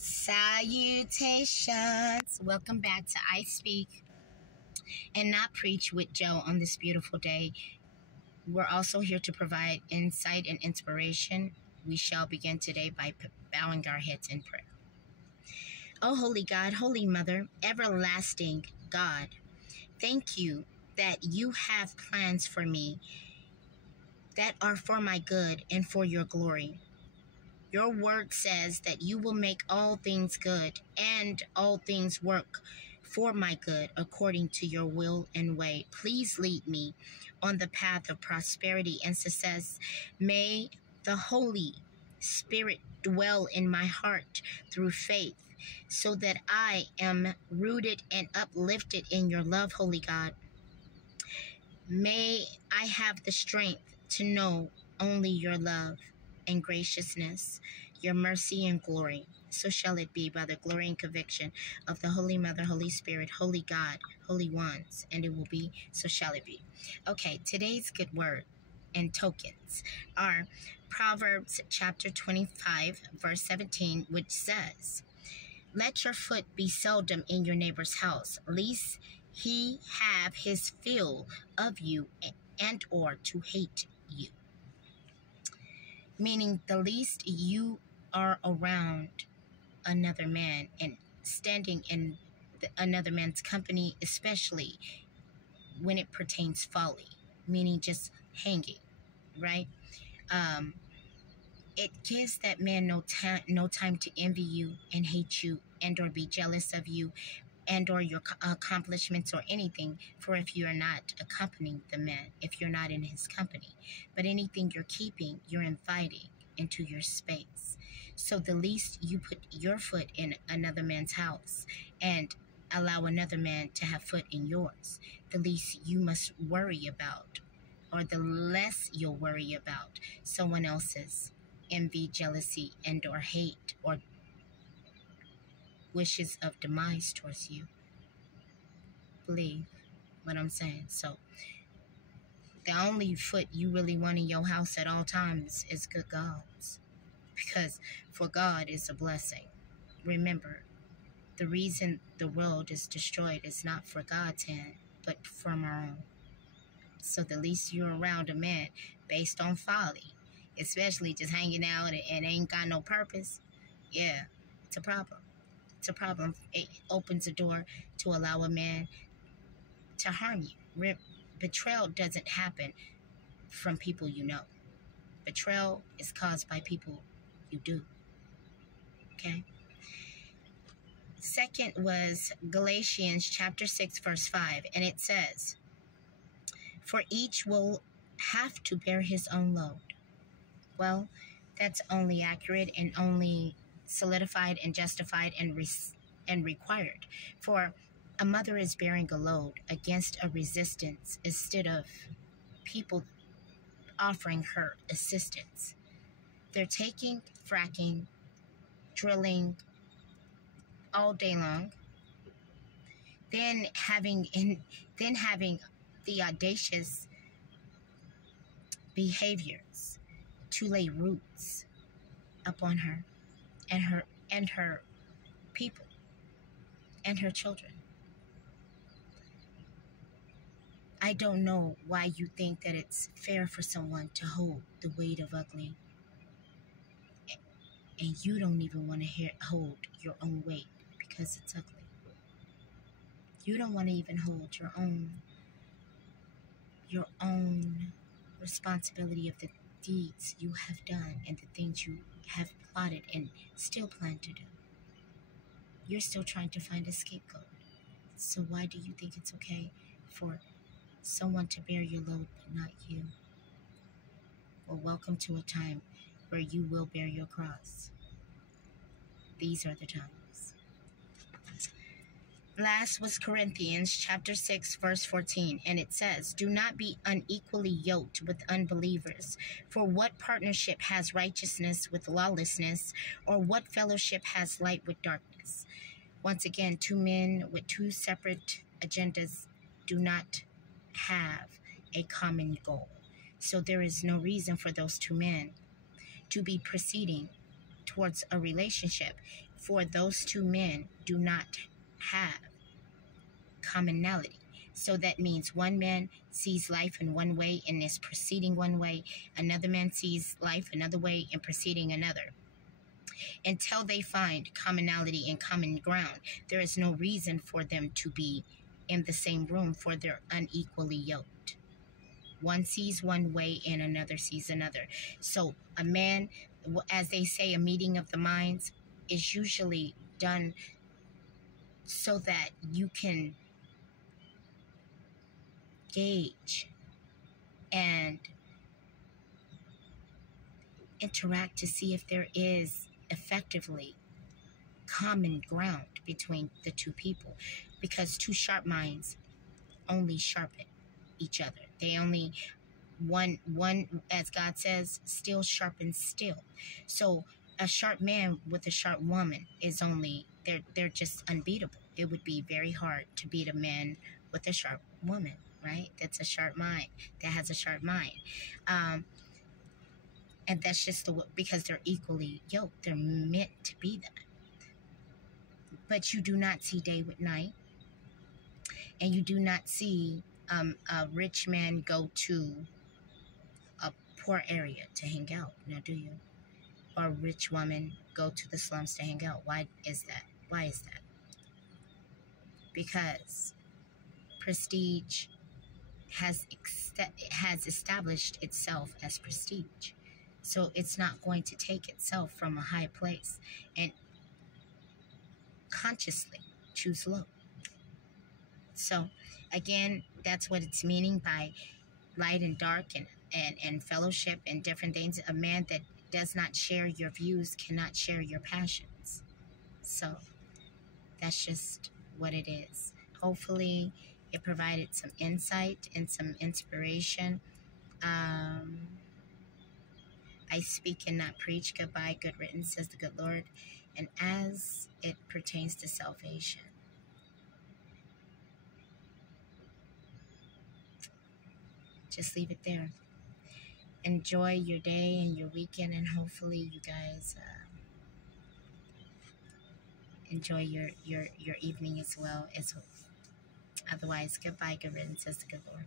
Salutations. Welcome back to I Speak and Not Preach with Joe on this beautiful day. We're also here to provide insight and inspiration. We shall begin today by bowing our heads in prayer. Oh, holy God, holy Mother, everlasting God, thank you that you have plans for me that are for my good and for your glory. Your word says that you will make all things good and all things work for my good according to your will and way. Please lead me on the path of prosperity and success. May the Holy Spirit dwell in my heart through faith so that I am rooted and uplifted in your love, Holy God. May I have the strength to know only your love and graciousness, your mercy and glory. So shall it be by the glory and conviction of the Holy Mother, Holy Spirit, Holy God, Holy Ones, and it will be, so shall it be. Okay, today's good word and tokens are Proverbs chapter 25, verse 17, which says, "Let your foot be seldom in your neighbor's house, lest he have his fill of you and or to hate you." Meaning the least you are around another man and standing in another man's company, especially when it pertains folly, meaning just hanging, right? It gives that man no time to envy you and hate you and or be jealous of you and or your accomplishments or anything, for if you are not accompanying the man, if you're not in his company. But anything you're keeping, you're inviting into your space. So the least you put your foot in another man's house and allow another man to have foot in yours, the least you must worry about, or the less you'll worry about someone else's envy, jealousy, and or hate, or wishes of demise towards you. Believe what I'm saying. So the only foot you really want in your house at all times is good God's, because for God is a blessing. Remember, the reason the world is destroyed is not for God's hand, but from our own. So the least you're around a man based on folly, especially just hanging out and ain't got no purpose, yeah, it's a problem. It's a problem. It opens a door to allow a man to harm you. Betrayal doesn't happen from people you know. Betrayal is caused by people you do. Okay? Second was Galatians chapter 6, verse 5, and it says, "For each will have to bear his own load." Well, that's only accurate and only solidified and justified and required. For a mother is bearing a load against a resistance instead of people offering her assistance. They're taking, fracking, drilling all day long, then having the audacious behaviors to lay roots upon her and her people and her children. I don't know why you think that it's fair for someone to hold the weight of ugly, and you don't even want to hold your own weight because it's ugly. You don't want to even hold your own responsibility of the deeds you have done and the things you have plotted and still plan to do. You're still trying to find a scapegoat. So why do you think it's okay for someone to bear your load but not you? Well, welcome to a time where you will bear your cross. These are the times. Last was Corinthians chapter 6, verse 14, and it says, "Do not be unequally yoked with unbelievers. For what partnership has righteousness with lawlessness, or what fellowship has light with darkness?" Once again, two men with two separate agendas do not have a common goal. So there is no reason for those two men to be proceeding towards a relationship, for those two men do not have commonality. So that means one man sees life in one way and is proceeding one way. Another man sees life another way and proceeding another. Until they find commonality and common ground, there is no reason for them to be in the same room, for they're unequally yoked. One sees one way and another sees another. So a man, as they say, a meeting of the minds is usually done so that you can gauge and interact to see if there is effectively common ground between the two people, because two sharp minds only sharpen each other. They only one, as God says, steel sharpens steel. So a sharp man with a sharp woman is only, they're just unbeatable. It would be very hard to beat a man with a sharp woman, right? That's a sharp mind, that has a sharp mind. And that's just because they're equally yoked. They're meant to be that. But you do not see day with night, and you do not see a rich man go to a poor area to hang out. Now, do you? Or a rich woman go to the slums to hang out. Why is that? Why is that? Because prestige has established itself as prestige. So it's not going to take itself from a high place and consciously choose low. So again, that's what it's meaning by light and dark and fellowship and different things. A man that does not share your views cannot share your passions. So that's just what it is. Hopefully it provided some insight and some inspiration. I speak and not preach. Goodbye, good written, says the good Lord. And as it pertains to salvation, just leave it there. Enjoy your day and your weekend, and hopefully you guys enjoy your evening as well. Otherwise, goodbye, good riddance, says the good Lord.